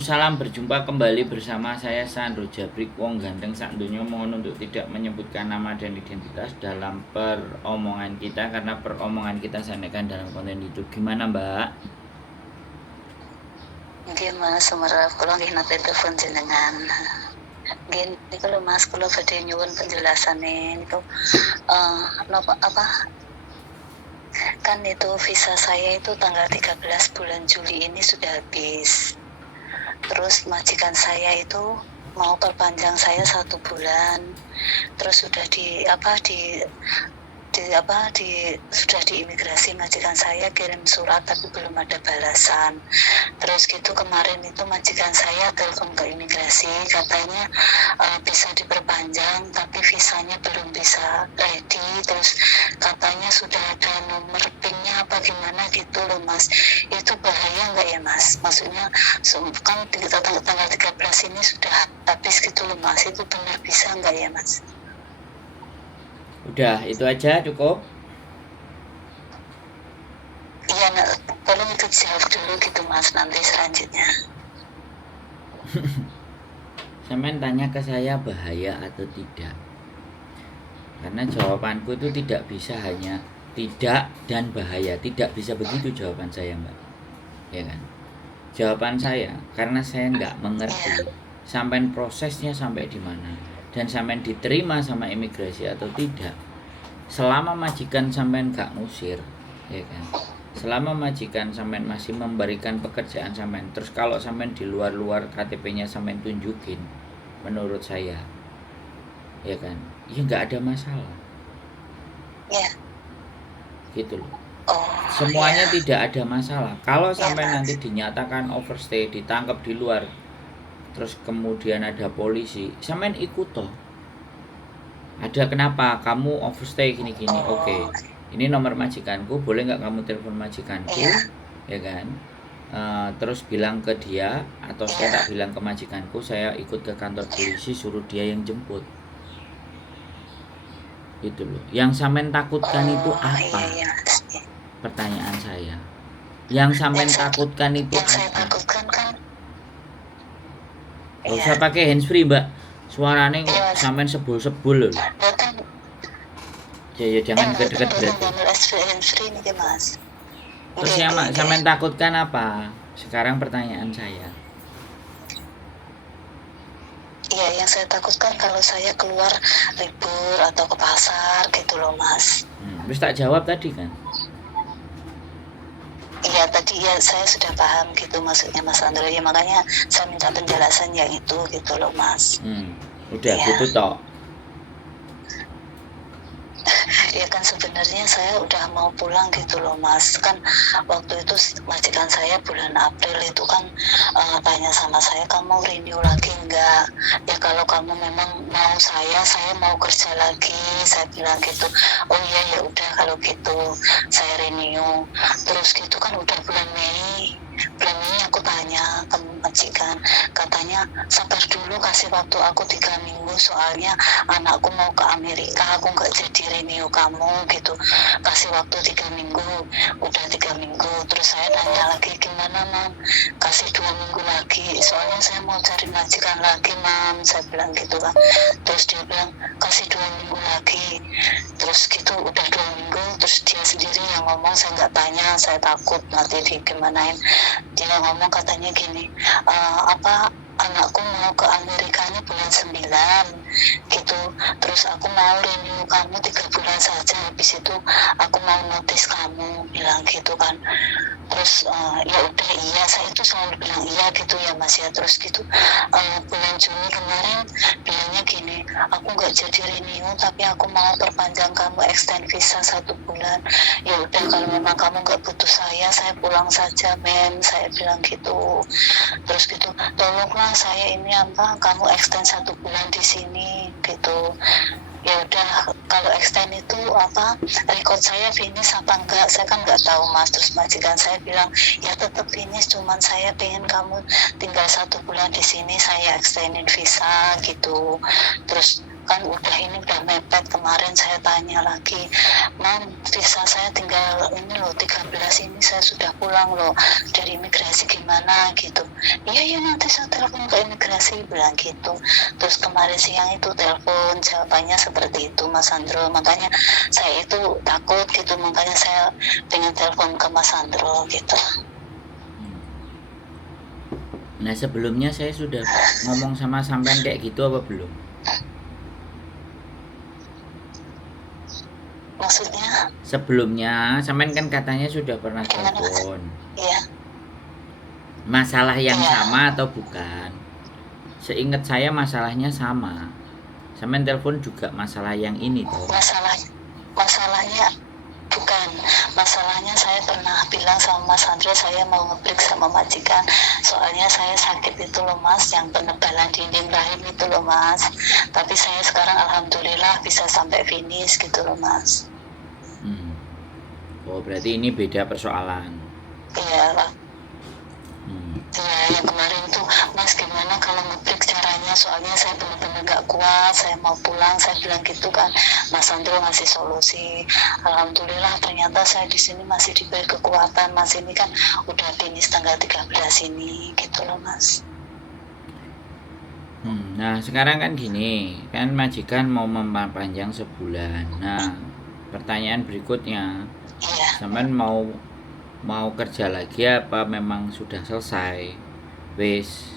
Salam, berjumpa kembali bersama saya Sandro Jabrik Wong Ganteng sak donya. Mohon untuk tidak menyebutkan nama dan identitas dalam peromongan kita, karena peromongan kita sampaikan dalam konten YouTube. Gimana Mbak? Nggih Mas, sumerep kula nggih nate telepon jenengan. Nggih niku lho Mas, kula badhe nyuwun penjelasane niku napa apa kan itu visa saya itu tanggal 13 bulan Juli ini sudah habis. Terus majikan saya itu mau perpanjang saya 1 bulan. Terus sudah sudah di imigrasi, majikan saya kirim surat tapi belum ada balasan. Terus gitu kemarin itu majikan saya telepon ke imigrasi, katanya bisa diperpanjang tapi visanya belum bisa ready. Terus katanya sudah ada nomor PIN-nya apa gimana gitu loh Mas. Itu bahaya nggak ya Mas? Maksudnya kan tanggal 13 ini sudah habis gitu loh Mas. Itu benar bisa nggak ya Mas? Udah, itu aja cukup? Iya, tolong itu jawab dulu gitu Mas, nanti selanjutnya. Sampean tanya ke saya bahaya atau tidak, karena jawabanku itu tidak bisa hanya tidak dan bahaya. Tidak bisa begitu jawaban saya Mbak, ya kan? Jawaban saya, karena saya nggak mengerti sampean prosesnya sampai di mana dan sampean diterima sama imigrasi atau tidak. Selama majikan sampean nggak ngusir, ya kan? Selama majikan sampean masih memberikan pekerjaan sampean, terus kalau sampean di luar KTP-nya sampean tunjukin, menurut saya, ya kan, ya nggak ada masalah. Ya. Gitu loh. Oh, Semuanya ya. tidak ada masalah. Kalau sampai Mas. nanti dinyatakan overstay, ditangkap di luar, terus kemudian ada polisi, sampean ikut toh. Ada kenapa kamu overstay gini-gini? Oke. Ini nomor majikanku, boleh nggak kamu telepon majikanku, ya kan? Terus bilang ke dia, atau saya tak bilang ke majikanku, saya ikut ke kantor polisi, suruh dia yang jemput. Gitu loh. Yang sampean takutkan itu apa? Pertanyaan saya. Yang sampean takutkan itu yang apa? Saya takutkan kan. Gak usah pakai handsfree Mbak. Suaranya kok sampean sebul-sebul loh. Ya jangan deket-deket berarti. Handsfree nih Mas. Terus yang sampean takutkan apa? Sekarang pertanyaan saya. Iya, yang saya takutkan kalau saya keluar libur atau ke pasar gitu loh Mas. Terus tak jawab tadi kan? Iya, tadi ya saya sudah paham gitu maksudnya Mas Andro. Ya makanya saya minta penjelasan yang itu gitu loh Mas. Udah ya. Gitu toh. Ya kan sebenarnya saya udah mau pulang gitu loh Mas. Kan waktu itu majikan saya bulan April itu kan tanya sama saya, kamu renew lagi enggak? Ya kalau kamu memang mau saya mau kerja lagi, saya bilang gitu. Oh iya ya udah kalau gitu saya renew. Terus gitu kan udah bulan Mei aku tanya ke majikan, katanya sabar dulu, kasih waktu aku 3 minggu soalnya anakku mau ke Amerika, aku nggak jadi renew kamu gitu, kasih waktu 3 minggu. Udah 3 minggu, terus saya tanya lagi, gimana Mam, kasih 2 minggu lagi soalnya saya mau cari majikan lagi Mam, saya bilang gitu kan. Terus dia bilang kasih 2 minggu lagi. Terus gitu udah 2 minggu, terus dia sendiri yang ngomong, saya nggak tanya, saya takut nanti digimanain. Dia ngomong katanya gini, anakku mau ke Amerikanya bulan 9 gitu, terus aku mau renew kamu 3 bulan saja, habis itu aku mau notice kamu, bilang gitu kan. Terus ya udah iya, saya itu selalu bilang iya gitu ya Mas ya. Terus gitu bulan Juni kemarin bilangnya gini, aku nggak jadi renew tapi aku mau perpanjang kamu, extend visa 1 bulan. Ya udah kalau memang kamu nggak butuh saya pulang saja Mem, saya bilang gitu. Terus gitu, tolonglah saya ini kamu extend 1 bulan di sini gitu. Ya udah, kalau extend itu record saya finish apa enggak, saya kan nggak tahu Mas. Terus majikan saya bilang ya tetap finish, cuman saya pengen kamu tinggal 1 bulan di sini, saya extendin visa gitu. Terus kan ini udah mepet. Kemarin saya tanya lagi, Mam, visa saya tinggal ini loh 13 ini saya sudah pulang loh dari imigrasi, gimana gitu. Iya nanti saya telepon ke imigrasi, bilang gitu. Terus kemarin siang itu telepon, jawabannya seperti itu Mas Sandro. Makanya saya itu takut gitu, makanya saya pengen telepon ke Mas Sandro gitu. Nah, sebelumnya saya sudah ngomong sama sampean kayak gitu apa belum? Maksudnya? Sebelumnya sampean kan katanya sudah pernah Gimana, Mas? telepon. Iya. Masalah yang Iya. sama atau bukan? Seingat saya masalahnya sama. Sampean telepon juga masalah yang ini toh. Masalahnya bukan. Masalahnya saya pernah bilang sama Mas Sandro saya mau ngebreak sama majikan. Soalnya saya sakit itu loh Mas, yang penebalan dinding rahim itu loh Mas. Tapi saya sekarang alhamdulillah bisa sampai finish gitu loh Mas. Oh, berarti ini beda persoalan. Iya lah. Ya, yang kemarin tuh Mas gimana kalau ngebreak caranya, soalnya saya benar-benar gak kuat, saya mau pulang, saya bilang gitu kan. Mas Sandro ngasih solusi. Alhamdulillah ternyata saya di sini masih diberi kekuatan Mas, ini kan udah finish tanggal 13 ini gitu loh Mas. Nah sekarang kan gini, kan majikan mau memperpanjang sebulan. Nah pertanyaan berikutnya, Iya. sampean mau kerja lagi apa memang sudah selesai? Wis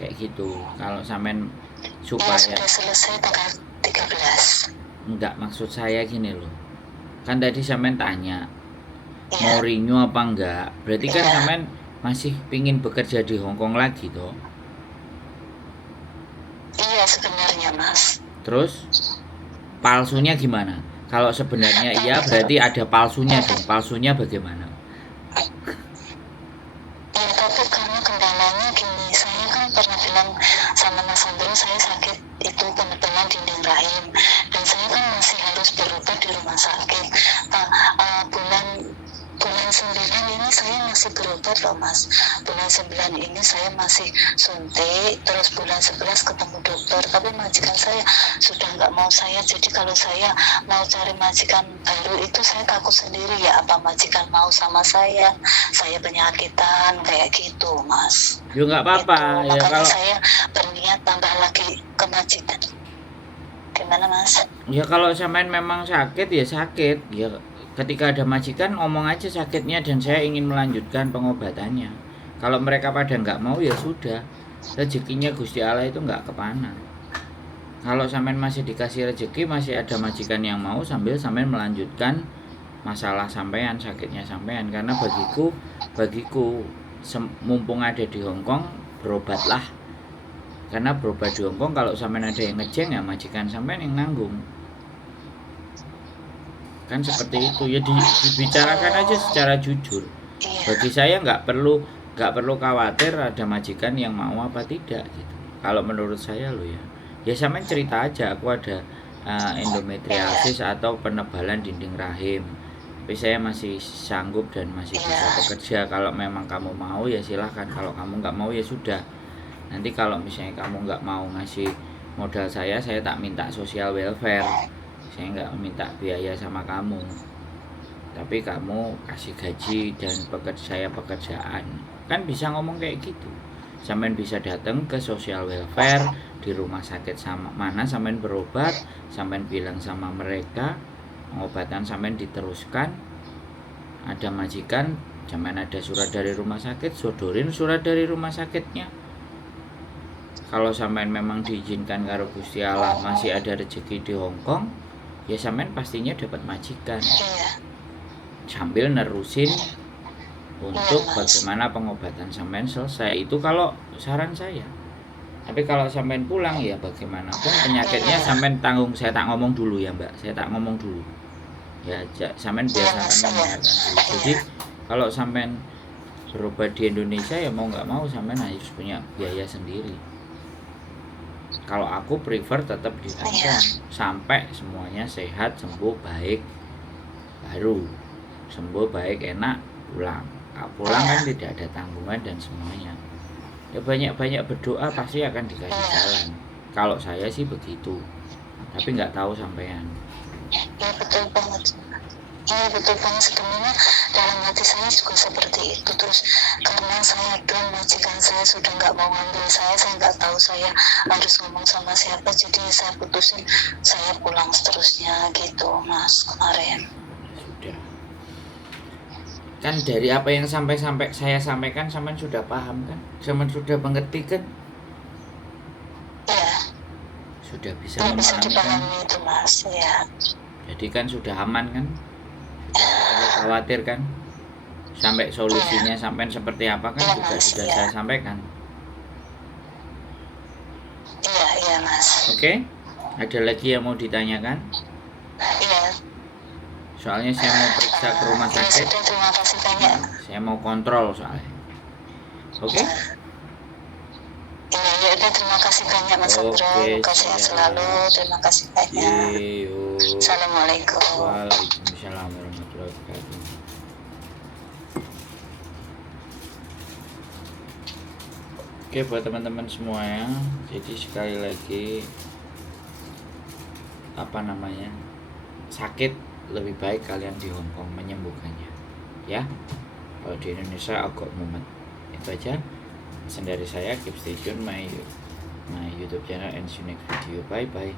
kayak gitu. Kalau sampean Iya supaya sudah selesai tanggal 13. enggak, maksud saya gini loh. Kan tadi sampean tanya mau Iya. renew apa enggak? Berarti kan Iya. sampean masih pingin bekerja di Hong Kong lagi toh? Iya sebenarnya Mas. Terus palsunya gimana? Kalau sebenarnya iya berarti ada palsunya dong. Palsunya bagaimana? Ya tapi karena kendalanya gini, saya kan pernah bilang sama Mas Sandro saya sakit itu penebalan dinding rahim, dan saya kan masih harus berobat di rumah sakit. Nah, bulan 9 ini saya masih berobat loh Mas. Bulan 9 ini saya masih suntik, terus bulan 11 ketemu dokter, tapi majikan saya sudah nggak mau saya. Jadi kalau saya mau cari majikan baru itu saya takut sendiri, ya apa majikan mau sama saya penyakitan kayak gitu Mas. Ya nggak apa-apa Itu, ya makanya kalau saya berniat tambah lagi ke majikan. Gimana Mas? ya kalau sampean memang sakit ya sakit ya. Ketika ada majikan ngomong aja sakitnya dan saya ingin melanjutkan pengobatannya. Kalau mereka pada nggak mau ya sudah, rezekinya Gusti Allah itu nggak kepana. Kalau sampean masih dikasih rezeki, masih ada majikan yang mau sambil sampean melanjutkan masalah sampean, sakitnya sampean. Karena bagiku mumpung ada di Hong Kong, berobatlah. Karena berobat di Hong Kong kalau sampean ada yang ngejeng ya majikan sampean yang nanggung. Kan seperti itu ya, dibicarakan aja secara jujur. Bagi saya nggak perlu khawatir ada majikan yang mau apa tidak gitu. Kalau menurut saya loh ya sampean cerita aja aku ada endometriosis atau penebalan dinding rahim, tapi saya masih sanggup dan masih bisa bekerja. Kalau memang kamu mau ya silahkan, kalau kamu nggak mau ya sudah. Nanti kalau misalnya kamu nggak mau ngasih modal saya tak minta social welfare. Saya nggak minta biaya sama kamu, tapi kamu kasih gaji dan saya pekerjaan. Kan bisa ngomong kayak gitu. Sampean bisa datang ke social welfare di rumah sakit sama mana sampean berobat, sampean bilang sama mereka pengobatan sampean diteruskan, ada majikan, sampean ada surat dari rumah sakit, sodorin surat dari rumah sakitnya. Kalau sampean memang diizinkan karo Gusti Allah masih ada rezeki di Hong Kong, ya sampean pastinya dapat majikan. Sambil nerusin untuk bagaimana pengobatan sampean selesai. Itu kalau saran saya. Tapi kalau sampean pulang ya bagaimanapun penyakitnya sampean tanggung. Saya tak ngomong dulu ya Mbak, saya tak ngomong dulu. Ya sampean biasakan mendengarkan dulu. Jadi kalau sampean berobat di Indonesia ya mau nggak mau sampean harus punya biaya sendiri. Kalau aku prefer tetap di Hong Kong sampai semuanya sehat, sembuh baik, baru sembuh baik enak pulang. Pulang kan tidak ada tanggungan dan semuanya. Ya banyak berdoa pasti akan dikasih jalan. Kalau saya sih begitu, tapi nggak tahu sampean. Ya betul banget. Iya betul banget, sebenarnya dalam hati saya juga seperti itu. Terus karena saya dan majikan saya sudah nggak mau ngambil saya nggak tahu saya harus ngomong sama siapa, jadi saya putusin saya pulang seterusnya gitu Mas kemarin. Sudah. Kan dari apa yang sampai saya sampaikan, sampean sudah paham kan? Sampean sudah mengerti kan? Iya, Sudah bisa tidak bisa memahami kan? dipahami itu Mas. Ya, Jadi kan sudah aman kan? Sudah khawatir kan? Sampai solusinya sampean seperti apa kan Iya, juga Mas, sudah iya. saya sampaikan. Iya Mas. Oke? Ada lagi yang mau ditanyakan? Iya. Soalnya saya mau periksa ke rumah Ya sakit. sudah, terima kasih banyak. Saya mau kontrol soalnya. Oke? Iya, udah terima kasih banyak Mas Sandro. Oke, Semoga sehat siap. selalu. Terima kasih banyak. Yuk. Assalamualaikum. Waalaikumsalam warahmatullahi wabarakatuh. Oke, buat teman-teman semua ya. Jadi sekali lagi apa namanya? Sakit lebih baik kalian di Hong Kong menyembuhkannya. Ya. Kalau di Indonesia agak mumet. Itu aja. Pesan dari saya, keep stay tune my YouTube channel and see you next video. Bye bye.